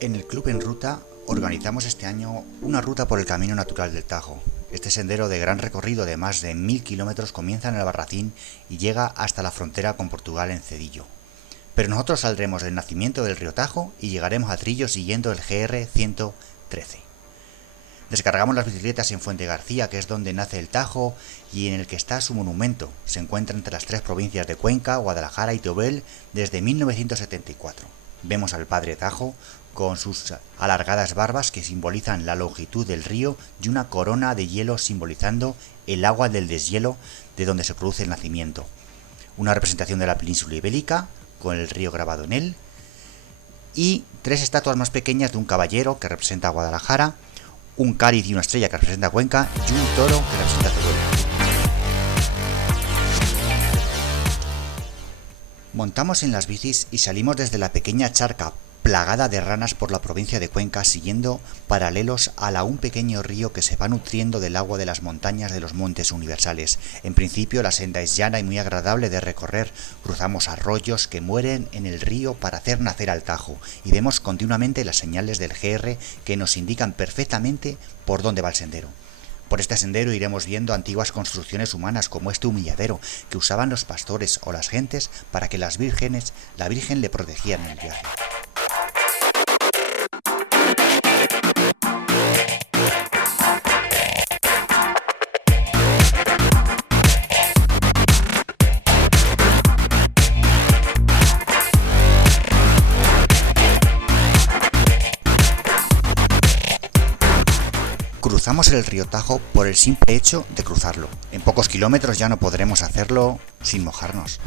En el Club en Ruta organizamos este año una ruta por el Camino Natural del Tajo. Este sendero de gran recorrido de más de 1000 kilómetros comienza en Albarracín y llega hasta la frontera con Portugal en Cedillo. Pero nosotros saldremos del nacimiento del río Tajo y llegaremos a Trillos siguiendo el GR 113. Descargamos las bicicletas en Fuente García, que es donde nace el Tajo y en el que está su monumento. Se encuentra entre las tres provincias de Cuenca, Guadalajara y Teruel desde 1974. Vemos al padre Tajo con sus alargadas barbas que simbolizan la longitud del río y una corona de hielo simbolizando el agua del deshielo de donde se produce el nacimiento. Una representación de la península ibérica con el río grabado en él y tres estatuas más pequeñas de un caballero que representa a Guadalajara, un cáliz y una estrella que representa a Cuenca y un toro que representa a Teruel. Montamos en las bicis y salimos desde la pequeña charca plagada de ranas por la provincia de Cuenca, siguiendo paralelos al aún pequeño río que se va nutriendo del agua de las montañas de los montes universales. En principio la senda es llana y muy agradable de recorrer. Cruzamos arroyos que mueren en el río para hacer nacer al Tajo y vemos continuamente las señales del GR que nos indican perfectamente por dónde va el sendero. Por este sendero iremos viendo antiguas construcciones humanas como este humilladero que usaban los pastores o las gentes para que la Virgen le protegieran en el viaje. Cruzamos el río Tajo por el simple hecho de cruzarlo. En pocos kilómetros ya no podremos hacerlo sin mojarnos.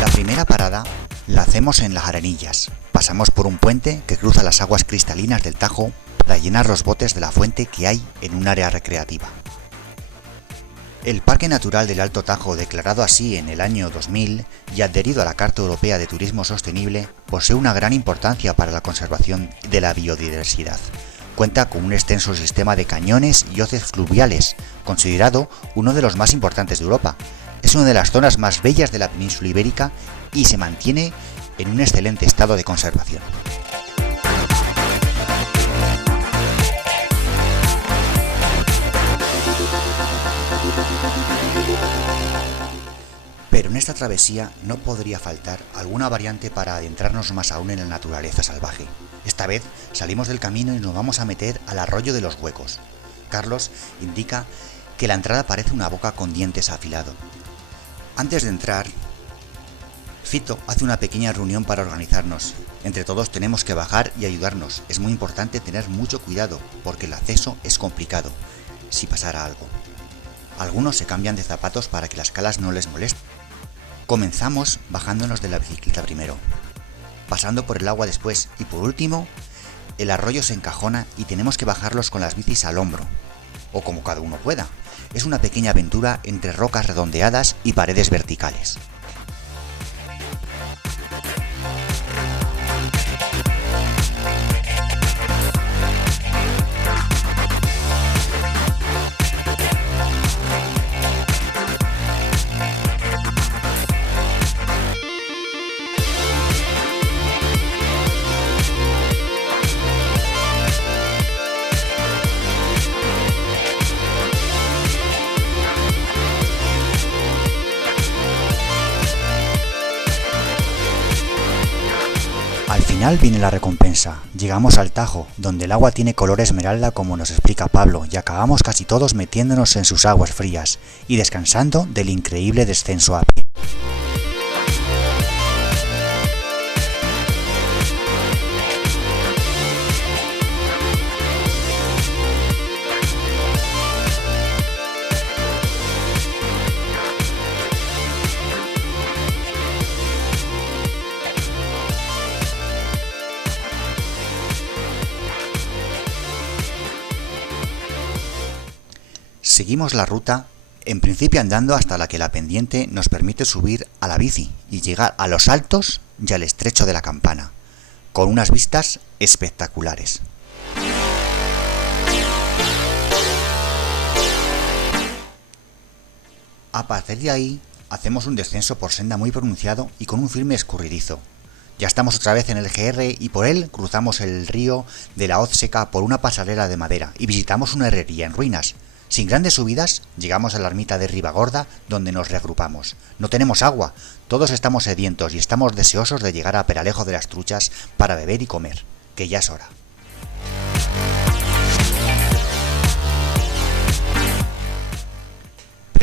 La primera parada la hacemos en Las Arenillas. Pasamos por un puente que cruza las aguas cristalinas del Tajo para llenar los botes de la fuente que hay en un área recreativa. El Parque Natural del Alto Tajo, declarado así en el año 2000 y adherido a la Carta Europea de Turismo Sostenible, posee una gran importancia para la conservación de la biodiversidad. Cuenta con un extenso sistema de cañones y hoces fluviales, considerado uno de los más importantes de Europa. Es una de las zonas más bellas de la península ibérica y se mantiene en un excelente estado de conservación. Pero en esta travesía no podría faltar alguna variante para adentrarnos más aún en la naturaleza salvaje. Esta vez salimos del camino y nos vamos a meter al arroyo de los Huecos. Carlos indica que la entrada parece una boca con dientes afilados. Antes de entrar, Fito hace una pequeña reunión para organizarnos. Entre todos tenemos que bajar y ayudarnos. Es muy importante tener mucho cuidado porque el acceso es complicado si pasara algo. Algunos se cambian de zapatos para que las calas no les molesten. Comenzamos bajándonos de la bicicleta primero, pasando por el agua después y por último, el arroyo se encajona y tenemos que bajarlos con las bicis al hombro, o como cada uno pueda. Es una pequeña aventura entre rocas redondeadas y paredes verticales. Al final viene la recompensa. Llegamos al Tajo, donde el agua tiene color esmeralda como nos explica Pablo, y acabamos casi todos metiéndonos en sus aguas frías y descansando del increíble descenso a pie. Seguimos la ruta, en principio andando hasta la que la pendiente nos permite subir a la bici y llegar a los Altos y al estrecho de la Campana, con unas vistas espectaculares. A partir de ahí, hacemos un descenso por senda muy pronunciado y con un firme escurridizo. Ya estamos otra vez en el GR y por él cruzamos el río de la Hoz Seca por una pasarela de madera y visitamos una herrería en ruinas. Sin grandes subidas, llegamos a la ermita de Ribagorda, donde nos reagrupamos. No tenemos agua, todos estamos sedientos y estamos deseosos de llegar a Peralejo de las Truchas para beber y comer, que ya es hora.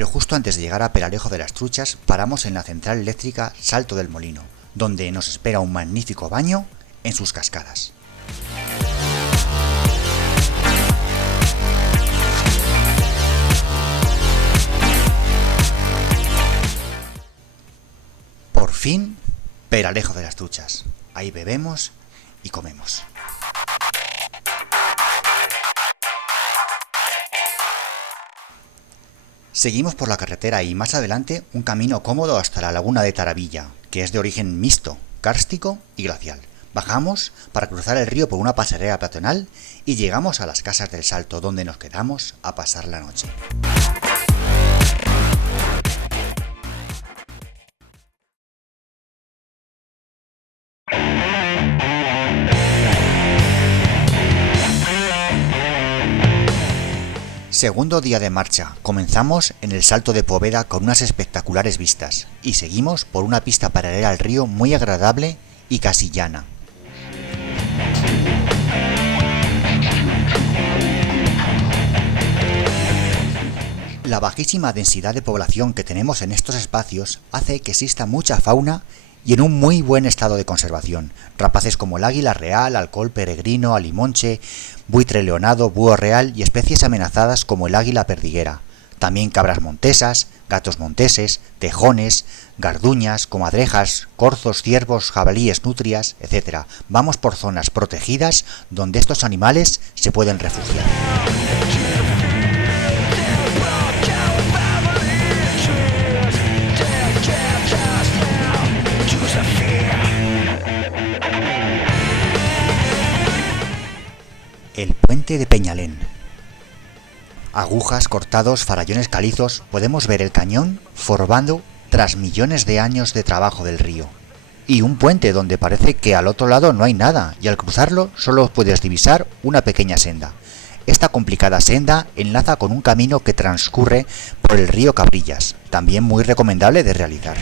Pero justo antes de llegar a Peralejo de las Truchas, paramos en la central eléctrica Salto del Molino, donde nos espera un magnífico baño en sus cascadas. Por fin, Peralejo de las Truchas. Ahí bebemos y comemos. Seguimos por la carretera y más adelante un camino cómodo hasta la laguna de Taravilla, que es de origen mixto, kárstico y glacial. Bajamos para cruzar el río por una pasarela peatonal y llegamos a las casas del Salto, donde nos quedamos a pasar la noche. Segundo día de marcha, comenzamos en el Salto de Poveda con unas espectaculares vistas y seguimos por una pista paralela al río muy agradable y casi llana. La bajísima densidad de población que tenemos en estos espacios hace que exista mucha fauna y en un muy buen estado de conservación. Rapaces como el águila real, alcol peregrino, alimonche, buitre leonado, búho real y especies amenazadas como el águila perdiguera. También cabras montesas, gatos monteses, tejones, garduñas, comadrejas, corzos, ciervos, jabalíes, nutrias, etc. Vamos por zonas protegidas donde estos animales se pueden refugiar. El puente de Peñalén. Agujas, cortados, farallones calizos, podemos ver el cañón formado tras millones de años de trabajo del río. Y un puente donde parece que al otro lado no hay nada y al cruzarlo solo puedes divisar una pequeña senda. Esta complicada senda enlaza con un camino que transcurre por el río Cabrillas, también muy recomendable de realizar.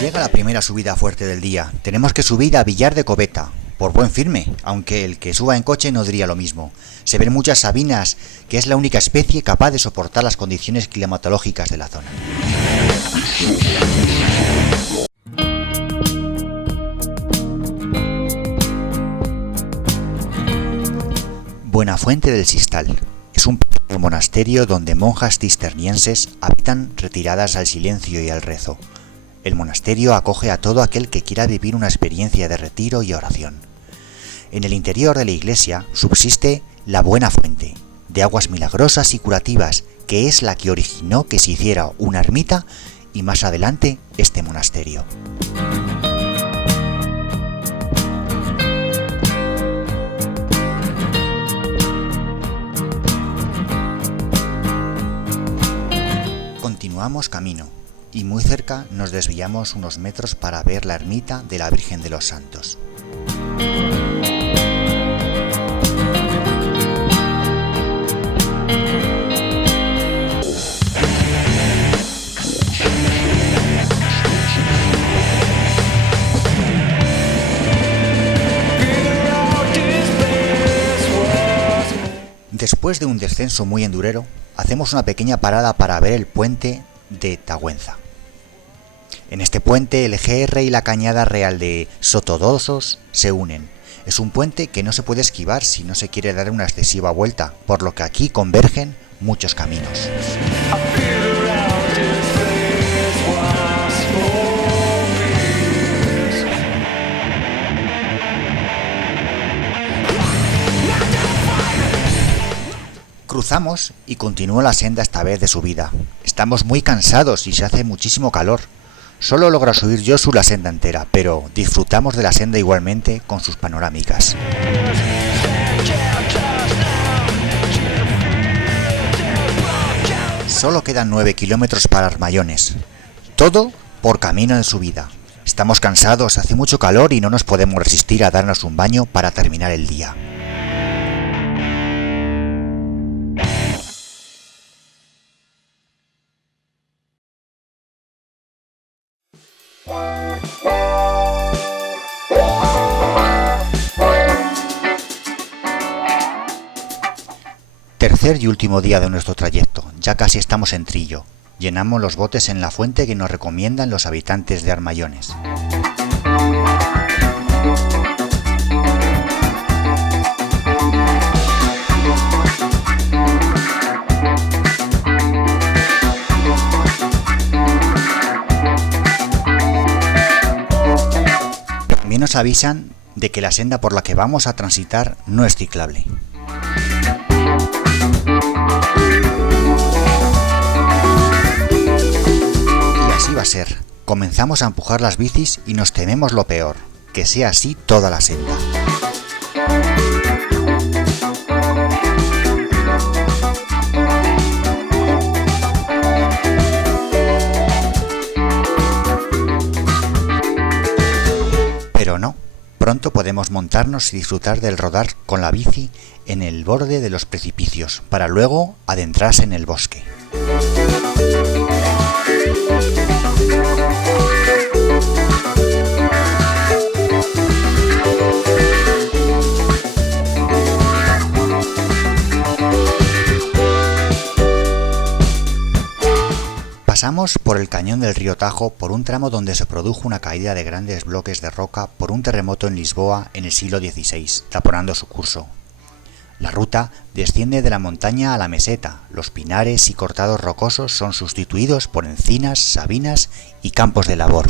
Llega la primera subida fuerte del día. Tenemos que subir a Villar de Coveta, por buen firme, aunque el que suba en coche no diría lo mismo. Se ven muchas sabinas, que es la única especie capaz de soportar las condiciones climatológicas de la zona. Buenafuente del Sistal. Es un pequeño monasterio donde monjas cistercienses habitan retiradas al silencio y al rezo. El monasterio acoge a todo aquel que quiera vivir una experiencia de retiro y oración. En el interior de la iglesia subsiste la Buena Fuente, de aguas milagrosas y curativas, que es la que originó que se hiciera una ermita y más adelante este monasterio. Continuamos camino. Y muy cerca nos desviamos unos metros para ver la ermita de la Virgen de los Santos. Después de un descenso muy endurero, hacemos una pequeña parada para ver el puente de Tagüenza. En este puente el GR y la cañada real de Sotodosos se unen. Es un puente que no se puede esquivar si no se quiere dar una excesiva vuelta, por lo que aquí convergen muchos caminos. Cruzamos y continúa la senda esta vez de subida. Estamos muy cansados y se hace muchísimo calor. Solo logra subir Josu la senda entera, pero disfrutamos de la senda igualmente con sus panorámicas. Solo quedan 9 kilómetros para Armayones. Todo por camino de subida. Estamos cansados, hace mucho calor y no nos podemos resistir a darnos un baño para terminar el día. Tercer y último día de nuestro trayecto, ya casi estamos en Trillo. Llenamos los botes en la fuente que nos recomiendan los habitantes de Armayones. También nos avisan de que la senda por la que vamos a transitar no es ciclable. Así va a ser. Comenzamos a empujar las bicis y nos tememos lo peor, que sea así toda la senda. Pero no, pronto podemos montarnos y disfrutar del rodar con la bici en el borde de los precipicios, para luego adentrarse en el bosque. Pasamos por el cañón del río Tajo por un tramo donde se produjo una caída de grandes bloques de roca por un terremoto en Lisboa en el siglo XVI, taponando su curso. La ruta desciende de la montaña a la meseta, los pinares y cortados rocosos son sustituidos por encinas, sabinas y campos de labor.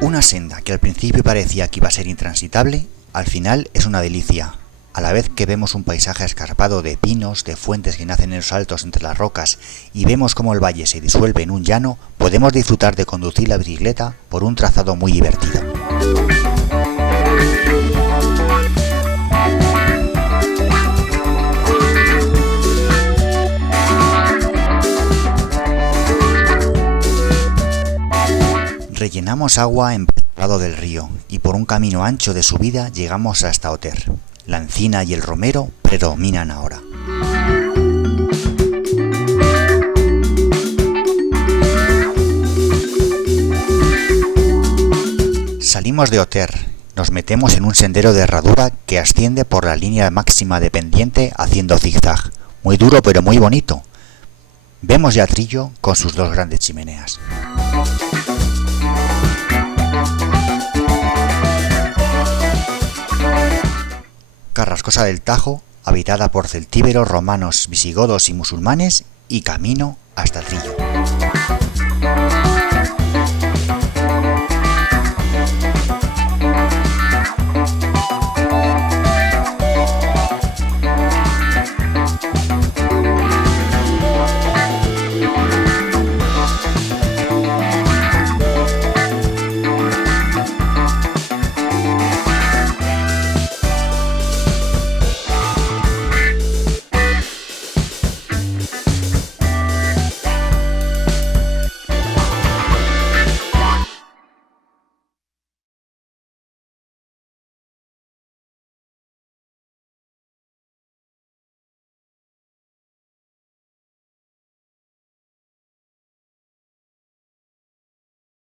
Una senda que al principio parecía que iba a ser intransitable, al final es una delicia. A la vez que vemos un paisaje escarpado de pinos, de fuentes que nacen en los altos entre las rocas y vemos cómo el valle se disuelve en un llano, podemos disfrutar de conducir la bicicleta por un trazado muy divertido. Rellenamos agua en el lado del río y por un camino ancho de subida llegamos hasta Oter. La encina y el romero predominan ahora. Salimos de Oter, nos metemos en un sendero de herradura que asciende por la línea máxima de pendiente haciendo zigzag. Muy duro pero muy bonito. Vemos ya Trillo con sus dos grandes chimeneas. Carrascosa del Tajo, habitada por celtíberos, romanos, visigodos y musulmanes, y camino hasta Trillo.